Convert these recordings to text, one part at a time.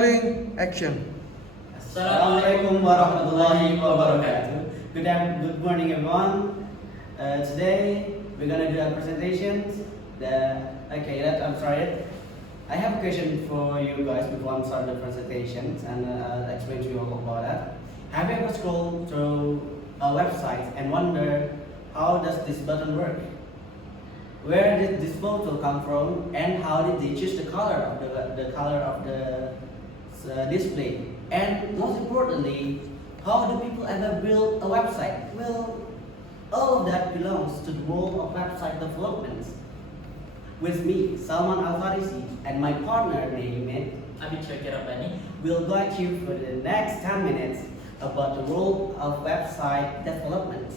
Rolling action. Assalamualaikum warahmatullahi wabarakatuh. Good morning, everyone. Today we're gonna do a presentation. I'm sorry. I have a question for you guys before I start the presentation, and I'll explain to you all about that. Have you ever scrolled through a website and wonder how does this button work? Where did this photo come from, and how did they choose the color of the display? And most importantly, how do people ever build a website? Well, all of that belongs to the world of website development. With me, Salman Al-Farisi, and my partner named Abid Syakir Rabbani. will guide you for the next 10 minutes about the world of website development.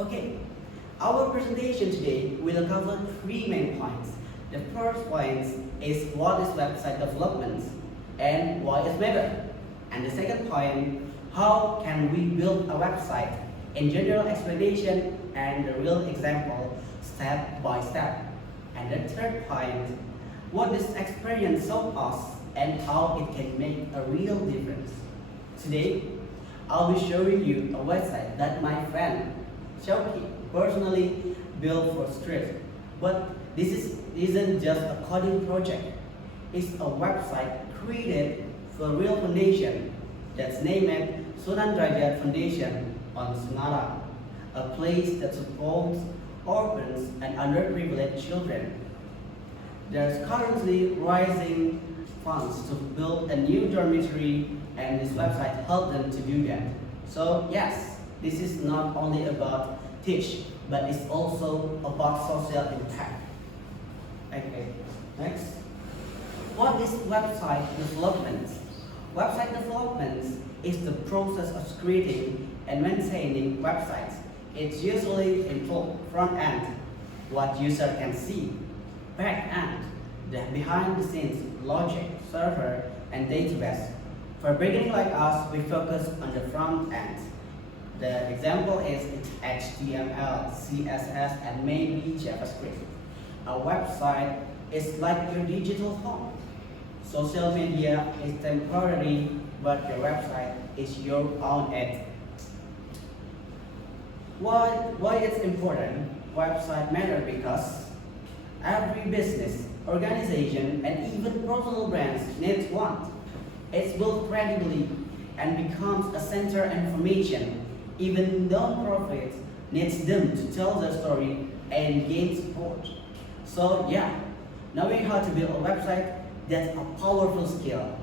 Okay, our presentation today will cover three main points. The first point is what is website development and why it matters. And the second point, how can we build a website in general explanation and the real example step by step. And the third point, what this experience shows us and how it can make a real difference. Today, I'll be showing you a website that my friend Shauki personally built for Street. But isn't just a coding project. It's a website created for a real foundation that's named Sunan Derajat Foundation on Semarang, a place that supports orphans and underprivileged children. There's currently rising funds to build a new dormitory, and this website helped them to do that. So yes, this is not only about teach, but it's also about social impact. Okay, next. What is website development? Website development is the process of creating and maintaining websites. It's usually involved front end, what user can see, back end, the behind the scenes logic, server, and database. For beginning like us, we focus on the front end. The example is HTML, CSS, and maybe JavaScript. A website is like your digital home. Social media is temporary, but your website is your own ad. Why it's important? Website matter because every business, organization, and even personal brands needs one. It's built credibly and becomes a center of information. Even non-profits needs them to tell their story and gain support. So yeah, knowing how to build a website, that's a powerful skill,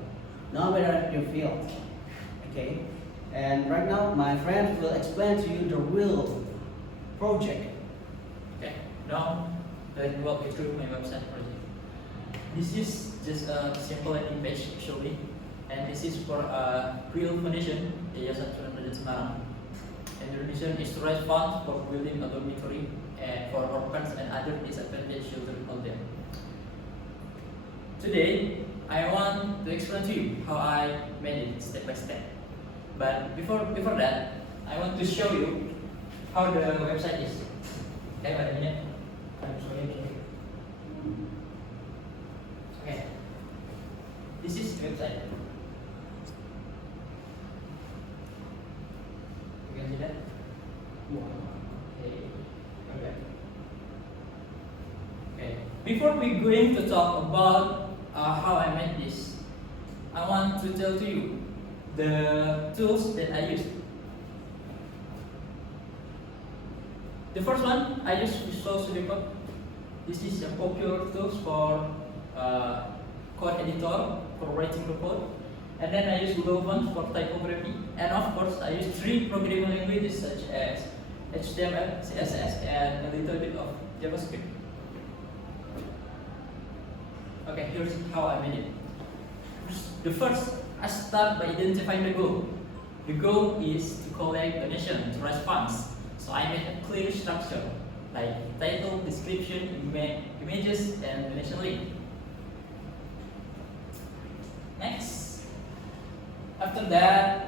no matter your field. Okay, and right now my friend will explain to you the real project. Okay, now let me walk you through my website project. This is just a simple landing page actually, and this is for a real foundation, Yayasan Sunan Derajat Semarang. And the mission is to raise funds for building a dormitory and for orphans and other disadvantaged children out there. Today, I want to explain to you how I made it step by step. But before that, I want to show you how the website is. Okay, wait a minute. I'm sorry. Okay. This is the website. You can see that? Okay. Okay. Before we going to talk about how I made this, I want to tell to you the tools that I used. The first one I use Visual Studio Code. This is a popular tools for code editor for writing the code. And then I use Google Fonts for typography. And of course I use three programming languages such as HTML, CSS, and a little bit of JavaScript. Okay, here's how I made it. The first, I start by identifying the goal. The goal is to collect donations to raise funds. So I made a clear structure like title, description, images, and donation link. Next, after that,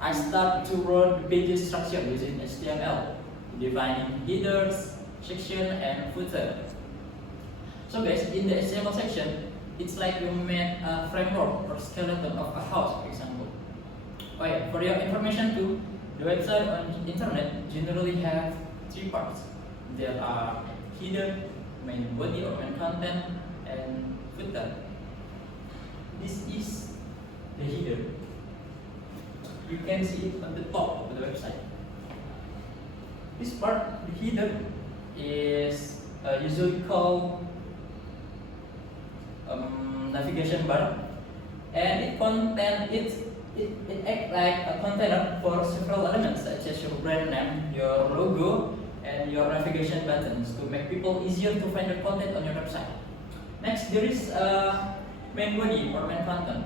I start to write the pages structure using HTML, defining headers, section, and footer. So guys, in the HTML section, it's like you made a framework or skeleton of a house, for example. Oh yeah, for your information too, the website on internet generally have three parts. There are header, main body or main content, and footer. This is the header. You can see it on the top of the website. This part, the header, is usually called navigation bar, and it acts like a container for several elements such as your brand name, your logo, and your navigation buttons to make people easier to find your content on your website. Next, there is a main body or main content.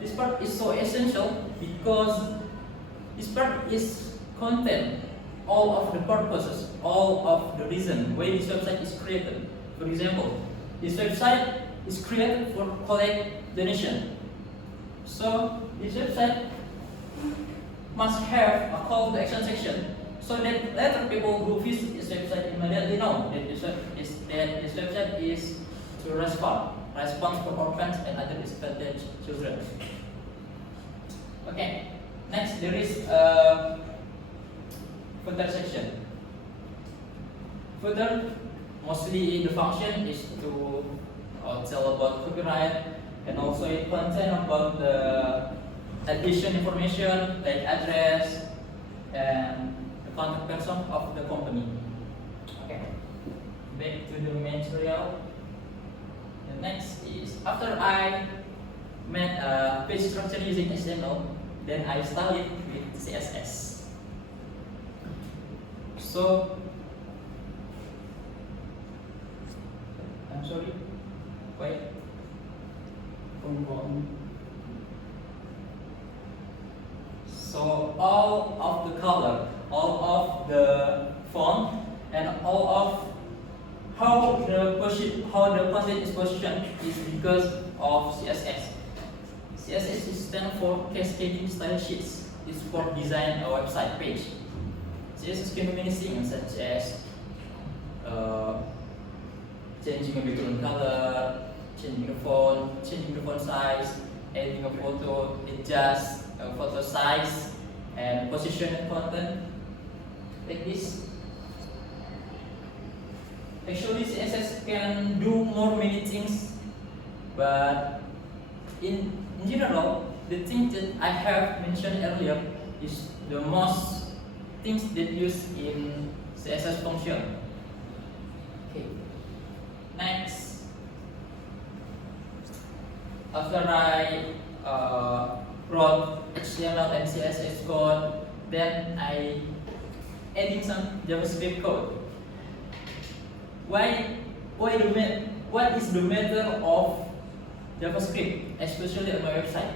This part is so essential because this part is content all of the purposes, all of the reason why this website is created. For example, this website is created for collect donation. So this website must have a call to action section so that later people who visit this website immediately know that this website is to response for orphans and other disadvantaged children. Okay, next there is a footer section. Footer, mostly the function is to tell about copyright, and also it contain about the addition information like address and the contact person of the company. Okay, back to the main tutorial. The next is after I made a page structure using HTML, then I style it with CSS. So I'm sorry. Wait. So all of the color, all of the font, and all of how the content is positioned is because of CSS. CSS stands for Cascading Style Sheets. It's for design a website page. CSS can be many things such as changing a background color, changing the font size, adding a photo, adjust a photo size, and position the content like this. Actually, CSS can do many things, but in general, the things that I have mentioned earlier is the most things that used in CSS function. Okay. Next, after I wrote HTML and CSS code, then I adding some JavaScript code. What is the matter of JavaScript, especially on my website?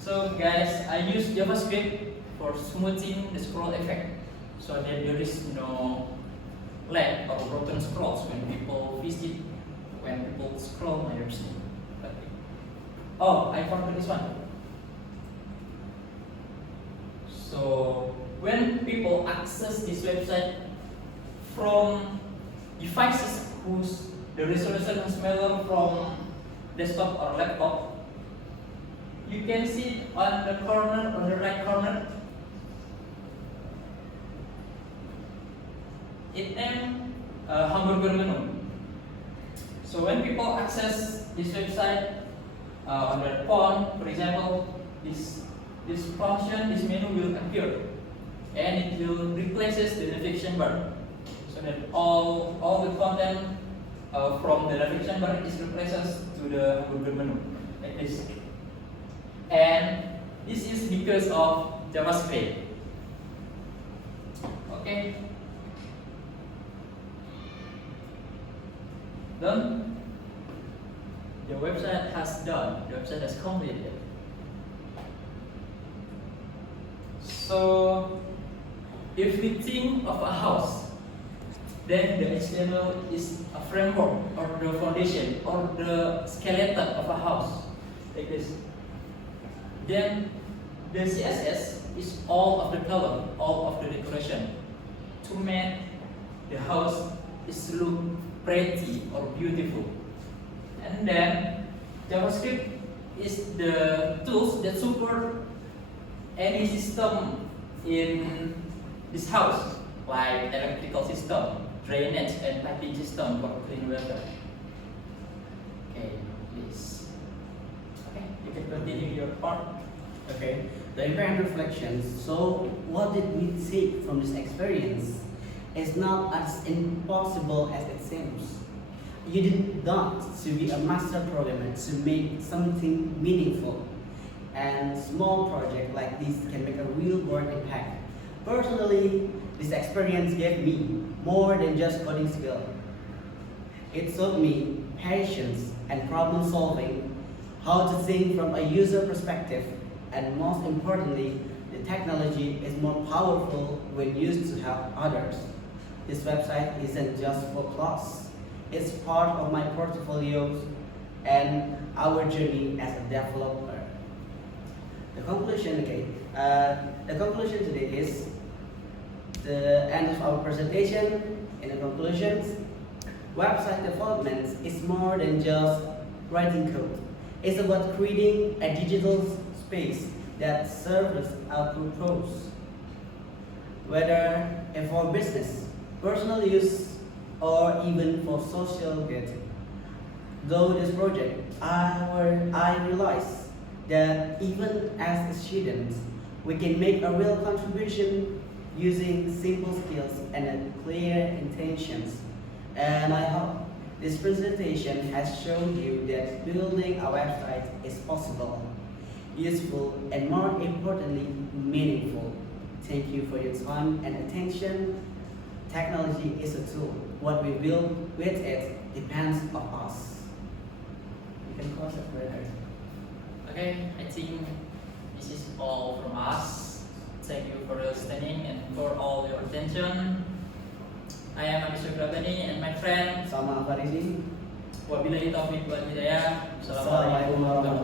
So guys, I use JavaScript for smoothing the scroll effect, so that there is no lag or broken scrolls when people scroll my website. Okay. Oh, I forgot this one. So when people access this website from devices whose the resolution is smaller from desktop or laptop, you can see on the corner, on the right corner, it named hamburger menu. So when people access this website on their phone, for example, this function, this menu will appear, and it will replaces the navigation bar, so that all the content from the navigation bar is replaces to the hamburger menu like this. And this is because of JavaScript. Okay. Done. The website has done. The website has completed. So, if we think of a house, then the HTML is a framework or the foundation or the skeleton of a house, like this. Then the CSS is all of the color, all of the decoration, to make the house is look pretty or beautiful. And then JavaScript is the tools that support any system in this house, like electrical system, drainage, and piping system for clean water. Okay, please. Okay, you can continue your part. Okay, the impact reflections. So, what did we take from this experience? It's not as impossible as it seems. You did not to be a master programmer to make something meaningful, and small project like this can make a real world impact. Personally, this experience gave me more than just coding skill. It taught me patience and problem solving, how to think from a user perspective, and most importantly, the technology is more powerful when used to help others. This website isn't just for class, it's part of my portfolio and our journey as a developer. The conclusion, the conclusion today is the end of our presentation. In the conclusions, website development is more than just writing code. It's about creating a digital space that serves our purpose, whether it's for business, personal use, or even for social good. Though this project, I realize that even as a student, we can make a real contribution using simple skills and clear intentions. And I hope this presentation has shown you that building a website is possible, useful, and more importantly, meaningful. Thank you for your time and attention. Technology is a tool. What we build with it depends on us. You can close it later. Okay, I think this is all from us. Thank you for listening and for all your attention. I am Adi Sukrabani and my friend. Sama Farizi. Wabillahi taufiq wal hidayah. Assalamualaikum warahmatullahi